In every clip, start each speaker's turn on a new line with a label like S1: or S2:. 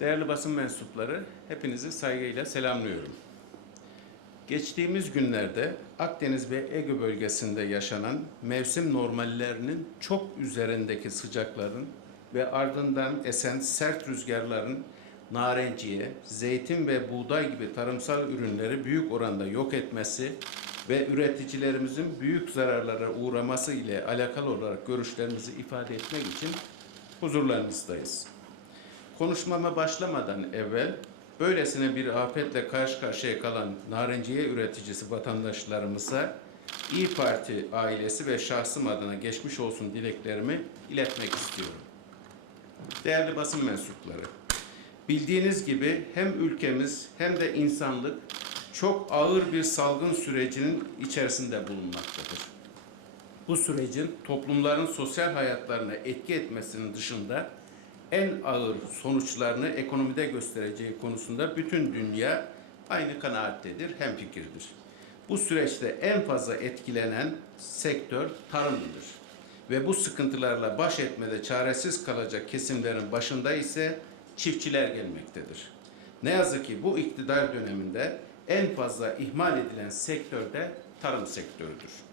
S1: Değerli basın mensupları, hepinizi saygıyla selamlıyorum. Geçtiğimiz günlerde Akdeniz ve Ege bölgesinde yaşanan mevsim normallerinin çok üzerindeki sıcakların ve ardından esen sert rüzgarların narenciye, zeytin ve buğday gibi tarımsal ürünleri büyük oranda yok etmesi ve üreticilerimizin büyük zararlara uğraması ile alakalı olarak görüşlerimizi ifade etmek için huzurlarınızdayız. Konuşmama başlamadan evvel böylesine bir afetle karşı karşıya kalan narenciye üreticisi vatandaşlarımıza İyi Parti ailesi ve şahsım adına geçmiş olsun dileklerimi iletmek istiyorum. Değerli basın mensupları, bildiğiniz gibi hem ülkemiz hem de insanlık çok ağır bir salgın sürecinin içerisinde bulunmaktadır. Bu sürecin toplumların sosyal hayatlarına etki etmesinin dışında en ağır sonuçlarını ekonomide göstereceği konusunda bütün dünya aynı kanaattedir, hemfikirdir. Bu süreçte en fazla etkilenen sektör tarımdır. Ve bu sıkıntılarla baş etmede çaresiz kalacak kesimlerin başında ise çiftçiler gelmektedir. Ne yazık ki bu iktidar döneminde en fazla ihmal edilen sektör de tarım sektörüdür.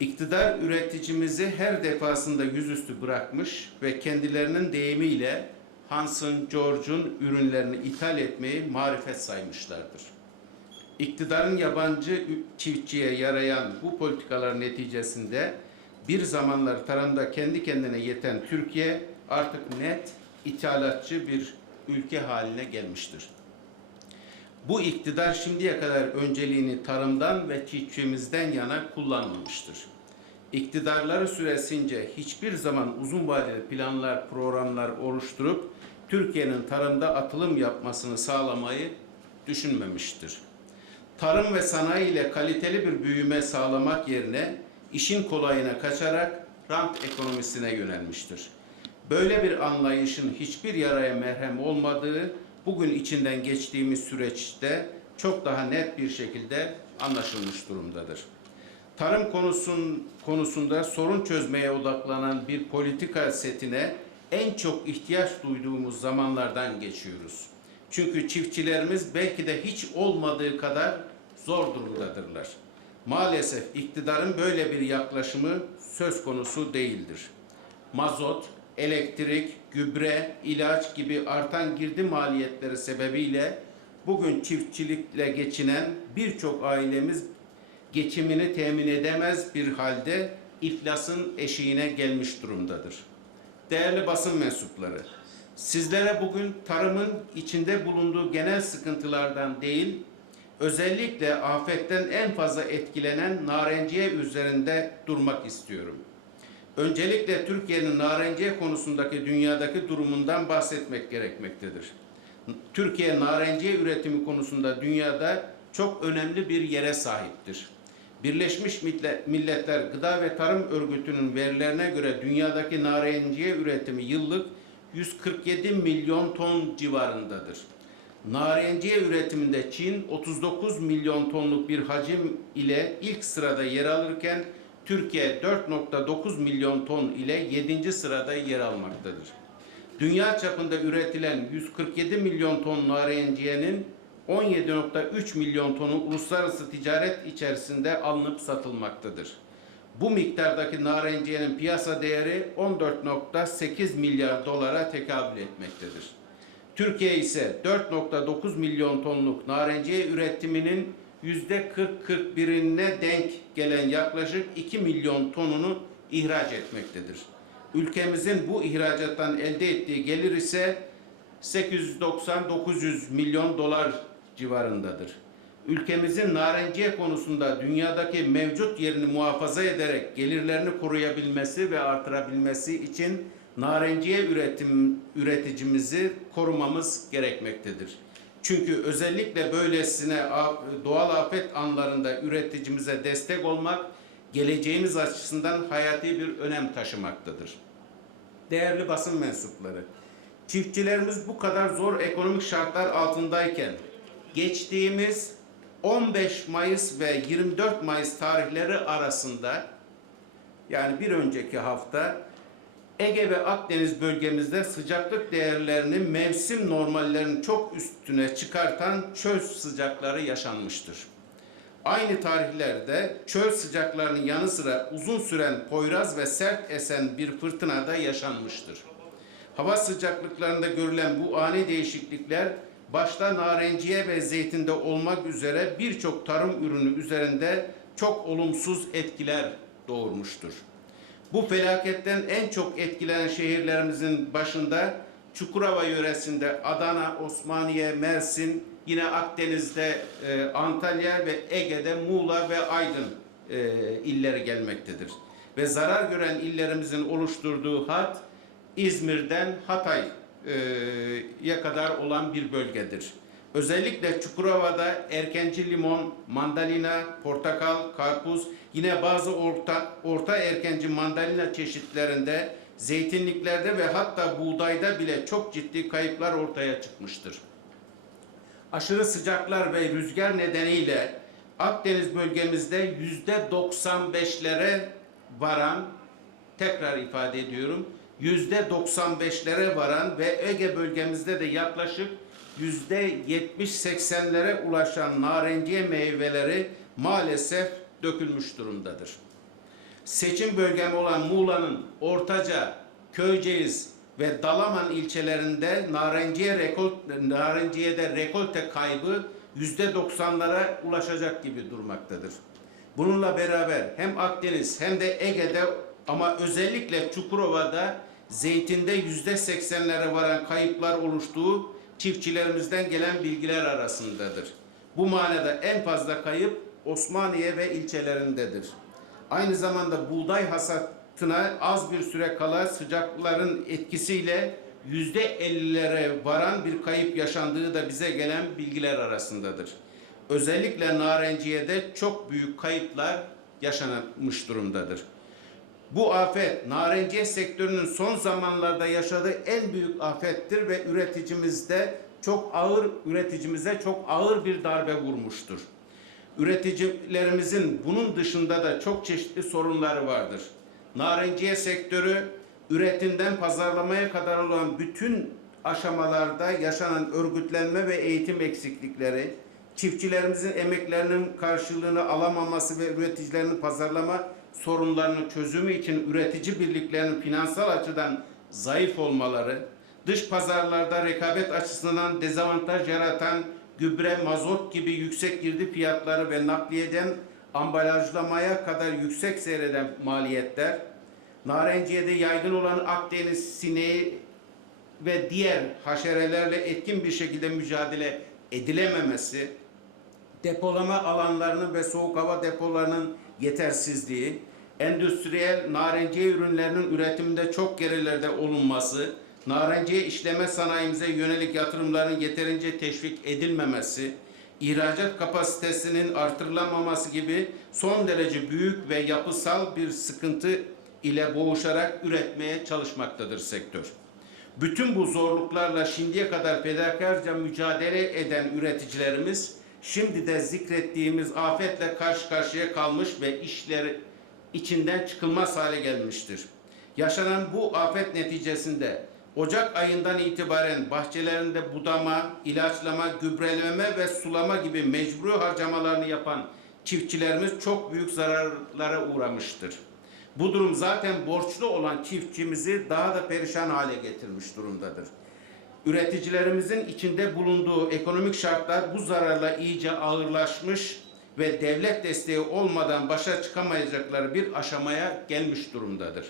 S1: İktidar üreticimizi her defasında yüzüstü bırakmış ve kendilerinin deyimiyle Hans'ın, George'un ürünlerini ithal etmeyi marifet saymışlardır. İktidarın yabancı çiftçiye yarayan bu politikalar neticesinde bir zamanlar tarımda kendi kendine yeten Türkiye artık net ithalatçı bir ülke haline gelmiştir. Bu iktidar şimdiye kadar önceliğini tarımdan ve çiftçimizden yana kullanmamıştır. İktidarları süresince hiçbir zaman uzun vadeli planlar, programlar oluşturup Türkiye'nin tarımda atılım yapmasını sağlamayı düşünmemiştir. Tarım ve sanayi ile kaliteli bir büyüme sağlamak yerine işin kolayına kaçarak rant ekonomisine yönelmiştir. Böyle bir anlayışın hiçbir yaraya merhem olmadığı bugün içinden geçtiğimiz süreçte çok daha net bir şekilde anlaşılmış durumdadır. Tarım konusun, konusunda sorun çözmeye odaklanan bir politika setine en çok ihtiyaç duyduğumuz zamanlardan geçiyoruz. Çünkü çiftçilerimiz belki de hiç olmadığı kadar zor durumdadırlar. Maalesef iktidarın böyle bir yaklaşımı söz konusu değildir. Mazot, elektrik, gübre, ilaç gibi artan girdi maliyetleri sebebiyle bugün çiftçilikle geçinen birçok ailemiz geçimini temin edemez bir halde iflasın eşiğine gelmiş durumdadır. Değerli basın mensupları, sizlere bugün tarımın içinde bulunduğu genel sıkıntılardan değil, özellikle afetten en fazla etkilenen narenciye üzerinde durmak istiyorum. Öncelikle Türkiye'nin narenciye konusundaki dünyadaki durumundan bahsetmek gerekmektedir. Türkiye narenciye üretimi konusunda dünyada çok önemli bir yere sahiptir. Birleşmiş Milletler Gıda ve Tarım Örgütü'nün verilerine göre dünyadaki narenciye üretimi yıllık 147 milyon ton civarındadır. Narenciye üretiminde Çin 39 milyon tonluk bir hacim ile ilk sırada yer alırken Türkiye 4.9 milyon ton ile 7. sırada yer almaktadır. Dünya çapında üretilen 147 milyon ton narenciyenin 17.3 milyon tonu uluslararası ticaret içerisinde alınıp satılmaktadır. Bu miktardaki narenciyenin piyasa değeri 14.8 milyar dolara tekabül etmektedir. Türkiye ise 4.9 milyon tonluk narenciye üretiminin yüzde 40-41'ine denk gelen yaklaşık 2 milyon tonunu ihraç etmektedir. Ülkemizin bu ihracattan elde ettiği gelir ise 890-900 milyon dolar civarındadır. Ülkemizin narenciye konusunda dünyadaki mevcut yerini muhafaza ederek gelirlerini koruyabilmesi ve artırabilmesi için narenciye üretim üreticimizi korumamız gerekmektedir. Çünkü özellikle böylesine doğal afet anlarında üreticimize destek olmak geleceğimiz açısından hayati bir önem taşımaktadır. Değerli basın mensupları, çiftçilerimiz bu kadar zor ekonomik şartlar altındayken geçtiğimiz 15 Mayıs ve 24 Mayıs tarihleri arasında yani bir önceki hafta Ege ve Akdeniz bölgemizde sıcaklık değerlerinin mevsim normallerinin çok üstüne çıkartan çöl sıcakları yaşanmıştır. Aynı tarihlerde çöl sıcaklarının yanı sıra uzun süren Poyraz ve sert esen bir fırtına da yaşanmıştır. Hava sıcaklıklarında görülen bu ani değişiklikler başta narenciye ve zeytinde olmak üzere birçok tarım ürünü üzerinde çok olumsuz etkiler doğurmuştur. Bu felaketten en çok etkilenen şehirlerimizin başında Çukurova yöresinde Adana, Osmaniye, Mersin, yine Akdeniz'de e, Antalya ve Ege'de Muğla ve Aydın e, illeri gelmektedir. Ve zarar gören illerimizin oluşturduğu hat İzmir'den Hatay'a kadar olan bir bölgedir. Özellikle Çukurova'da erkenci limon, mandalina, portakal, karpuz, yine bazı orta, orta erkenci mandalina çeşitlerinde, zeytinliklerde ve hatta buğdayda bile çok ciddi kayıplar ortaya çıkmıştır. Aşırı sıcaklar ve rüzgar nedeniyle Akdeniz bölgemizde yüzde 95'lere varan, tekrar ifade ediyorum, yüzde 95'lere varan ve Ege bölgemizde de yaklaşık yüzde 70-80'lere ulaşan narenciye meyveleri maalesef dökülmüş durumdadır. Seçim bölgem olan Muğla'nın Ortaca, Köyceğiz ve Dalaman ilçelerinde narenciye rekol, narenciyede rekolte kaybı yüzde 90'lara ulaşacak gibi durmaktadır. Bununla beraber hem Akdeniz hem de Ege'de ama özellikle Çukurova'da zeytinde yüzde 80'lere varan kayıplar oluştuğu çiftçilerimizden gelen bilgiler arasındadır. Bu manada en fazla kayıp Osmaniye ve ilçelerindedir. Aynı zamanda buğday hasatına az bir süre kala sıcakların etkisiyle yüzde ellilere varan bir kayıp yaşandığı da bize gelen bilgiler arasındadır. Özellikle narenciyede çok büyük kayıplar yaşanmış durumdadır. Bu afet narenciye sektörünün son zamanlarda yaşadığı en büyük afettir ve üreticimizde çok ağır üreticimize çok ağır bir darbe vurmuştur. Üreticilerimizin bunun dışında da çok çeşitli sorunları vardır. Narenciye sektörü üretimden pazarlamaya kadar olan bütün aşamalarda yaşanan örgütlenme ve eğitim eksiklikleri, çiftçilerimizin emeklerinin karşılığını alamaması ve üreticilerinin pazarlama sorunlarının çözümü için üretici birliklerinin finansal açıdan zayıf olmaları, dış pazarlarda rekabet açısından dezavantaj yaratan gübre, mazot gibi yüksek girdi fiyatları ve nakliyeden ambalajlamaya kadar yüksek seyreden maliyetler, narenciyede yaygın olan Akdeniz sineği ve diğer haşerelerle etkin bir şekilde mücadele edilememesi, depolama alanlarının ve soğuk hava depolarının yetersizliği, endüstriyel narenciye ürünlerinin üretiminde çok gerilerde olunması, narenciye işleme sanayimize yönelik yatırımların yeterince teşvik edilmemesi, ihracat kapasitesinin artırılamaması gibi son derece büyük ve yapısal bir sıkıntı ile boğuşarak üretmeye çalışmaktadır sektör. Bütün bu zorluklarla şimdiye kadar fedakarca mücadele eden üreticilerimiz şimdi de zikrettiğimiz afetle karşı karşıya kalmış ve işleri içinden çıkılmaz hale gelmiştir. Yaşanan bu afet neticesinde Ocak ayından itibaren bahçelerinde budama, ilaçlama, gübreleme ve sulama gibi mecburi harcamalarını yapan çiftçilerimiz çok büyük zararlara uğramıştır. Bu durum zaten borçlu olan çiftçimizi daha da perişan hale getirmiş durumdadır. Üreticilerimizin içinde bulunduğu ekonomik şartlar bu zararla iyice ağırlaşmış ve devlet desteği olmadan başa çıkamayacakları bir aşamaya gelmiş durumdadır.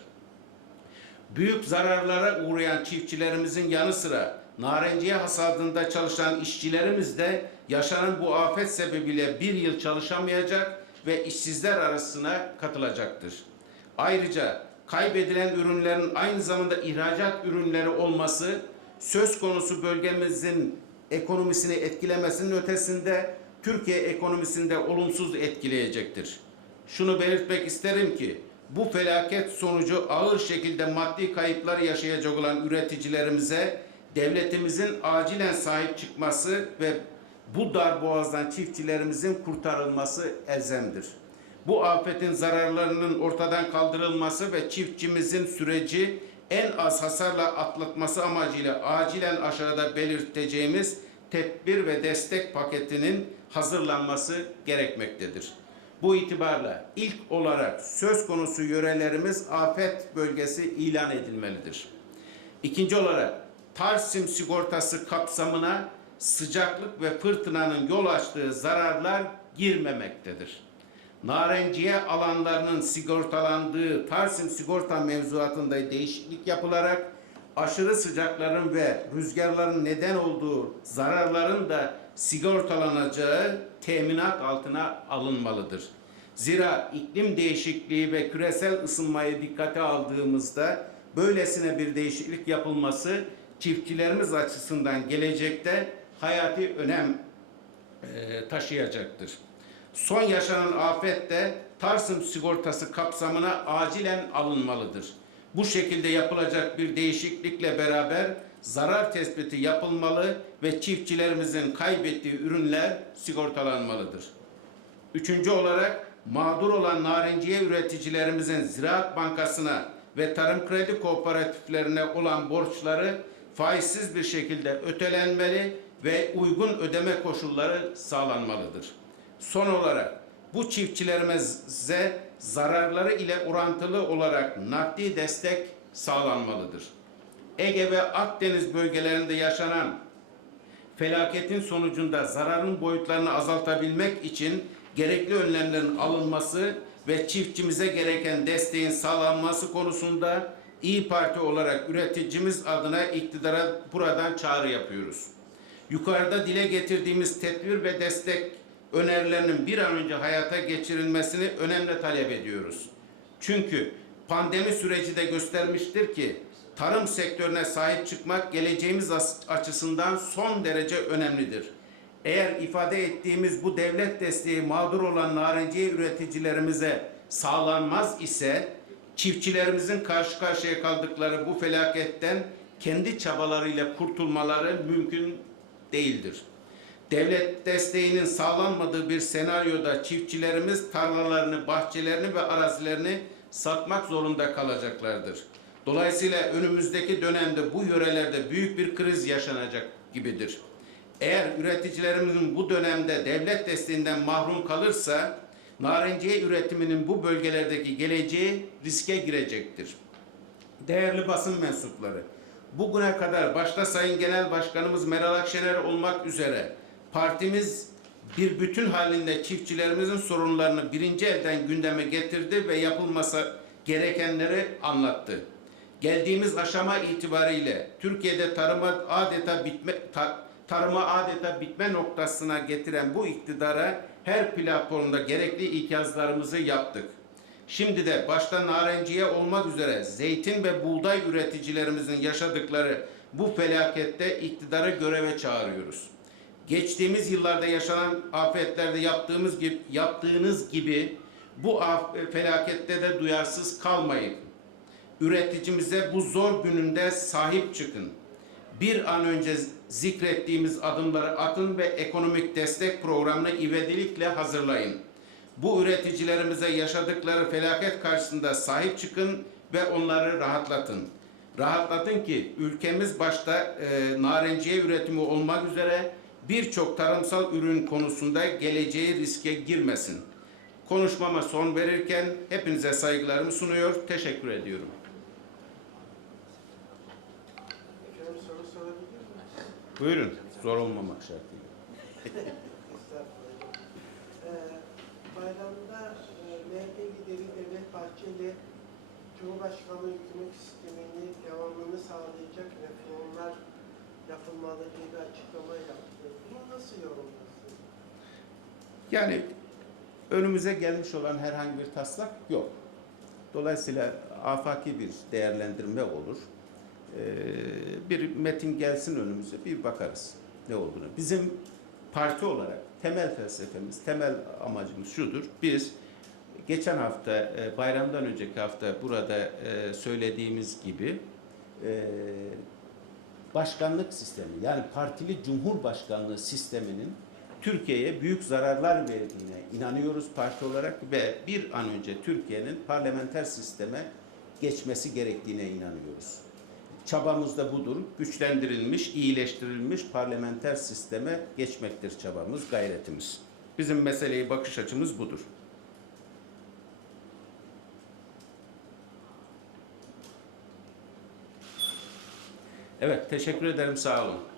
S1: Büyük zararlara uğrayan çiftçilerimizin yanı sıra narenciye hasadında çalışan işçilerimiz de yaşanan bu afet sebebiyle bir yıl çalışamayacak ve işsizler arasına katılacaktır. Ayrıca kaybedilen ürünlerin aynı zamanda ihracat ürünleri olması söz konusu bölgemizin ekonomisini etkilemesinin ötesinde Türkiye ekonomisinde olumsuz etkileyecektir. Şunu belirtmek isterim ki bu felaket sonucu ağır şekilde maddi kayıplar yaşayacak olan üreticilerimize devletimizin acilen sahip çıkması ve bu dar boğazdan çiftçilerimizin kurtarılması elzemdir. Bu afetin zararlarının ortadan kaldırılması ve çiftçimizin süreci en az hasarla atlatması amacıyla acilen aşağıda belirteceğimiz tedbir ve destek paketinin hazırlanması gerekmektedir. Bu itibarla ilk olarak söz konusu yörelerimiz afet bölgesi ilan edilmelidir. İkinci olarak Tarsim sigortası kapsamına sıcaklık ve fırtınanın yol açtığı zararlar girmemektedir. Narenciye alanlarının sigortalandığı Tarsim sigorta mevzuatında değişiklik yapılarak aşırı sıcakların ve rüzgarların neden olduğu zararların da sigortalanacağı teminat altına alınmalıdır. Zira iklim değişikliği ve küresel ısınmayı dikkate aldığımızda böylesine bir değişiklik yapılması çiftçilerimiz açısından gelecekte hayati önem e, taşıyacaktır. Son yaşanan afet de Tarsim sigortası kapsamına acilen alınmalıdır. Bu şekilde yapılacak bir değişiklikle beraber zarar tespiti yapılmalı ve çiftçilerimizin kaybettiği ürünler sigortalanmalıdır. Üçüncü olarak mağdur olan narenciye üreticilerimizin Ziraat Bankası'na ve tarım kredi kooperatiflerine olan borçları faizsiz bir şekilde ötelenmeli ve uygun ödeme koşulları sağlanmalıdır. Son olarak bu çiftçilerimize zararları ile orantılı olarak nakdi destek sağlanmalıdır. Ege ve Akdeniz bölgelerinde yaşanan felaketin sonucunda zararın boyutlarını azaltabilmek için gerekli önlemlerin alınması ve çiftçimize gereken desteğin sağlanması konusunda İyi Parti olarak üreticimiz adına iktidara buradan çağrı yapıyoruz. Yukarıda dile getirdiğimiz tedbir ve destek önerilerinin bir an önce hayata geçirilmesini önemli talep ediyoruz. Çünkü pandemi süreci de göstermiştir ki tarım sektörüne sahip çıkmak geleceğimiz açısından son derece önemlidir. Eğer ifade ettiğimiz bu devlet desteği mağdur olan narenciye üreticilerimize sağlanmaz ise çiftçilerimizin karşı karşıya kaldıkları bu felaketten kendi çabalarıyla kurtulmaları mümkün değildir. Devlet desteğinin sağlanmadığı bir senaryoda çiftçilerimiz tarlalarını, bahçelerini ve arazilerini satmak zorunda kalacaklardır. Dolayısıyla önümüzdeki dönemde bu yörelerde büyük bir kriz yaşanacak gibidir. Eğer üreticilerimizin bu dönemde devlet desteğinden mahrum kalırsa narenciye üretiminin bu bölgelerdeki geleceği riske girecektir. Değerli basın mensupları, bugüne kadar başta Sayın Genel Başkanımız Meral Akşener olmak üzere partimiz bir bütün halinde çiftçilerimizin sorunlarını birinci elden gündeme getirdi ve yapılması gerekenleri anlattı. Geldiğimiz aşama itibariyle Türkiye'de tarıma adeta bitme ta- tarıma adeta bitme noktasına getiren bu iktidara her platformda gerekli ikazlarımızı yaptık. Şimdi de başta narenciye olmak üzere zeytin ve buğday üreticilerimizin yaşadıkları bu felakette iktidarı göreve çağırıyoruz. Geçtiğimiz yıllarda yaşanan afetlerde yaptığımız gibi yaptığınız gibi bu af- felakette de duyarsız kalmayın. Üreticimize bu zor gününde sahip çıkın. Bir an önce zikrettiğimiz adımları atın ve ekonomik destek programını ivedilikle hazırlayın. Bu üreticilerimize yaşadıkları felaket karşısında sahip çıkın ve onları rahatlatın. Rahatlatın ki ülkemiz başta e, narenciye üretimi olmak üzere birçok tarımsal ürün konusunda geleceği riske girmesin. Konuşmama son verirken hepinize saygılarımı sunuyor, teşekkür ediyorum. Buyurun, zor olmamak şartıyla.
S2: Ee, bayramda e, MHP lideri Devlet Bahçeli, Cumhurbaşkanlığı hükümet sistemini devamını sağlayacak reformlar yapılmalı diye bir açıklama yaptı. Bunu nasıl yorumlarsınız?
S1: Yani önümüze gelmiş olan herhangi bir taslak yok. Dolayısıyla afaki bir değerlendirme olur. Ee, bir metin gelsin önümüze bir bakarız ne olduğunu. Bizim parti olarak temel felsefemiz, temel amacımız şudur. Biz geçen hafta, e, bayramdan önceki hafta burada e, söylediğimiz gibi e, başkanlık sistemi yani partili cumhurbaşkanlığı sisteminin Türkiye'ye büyük zararlar verdiğine inanıyoruz parti olarak ve bir an önce Türkiye'nin parlamenter sisteme geçmesi gerektiğine inanıyoruz. Çabamız da budur. Güçlendirilmiş, iyileştirilmiş parlamenter sisteme geçmektir çabamız, gayretimiz. Bizim meseleyi bakış açımız budur. Evet, teşekkür ederim. Sağ olun.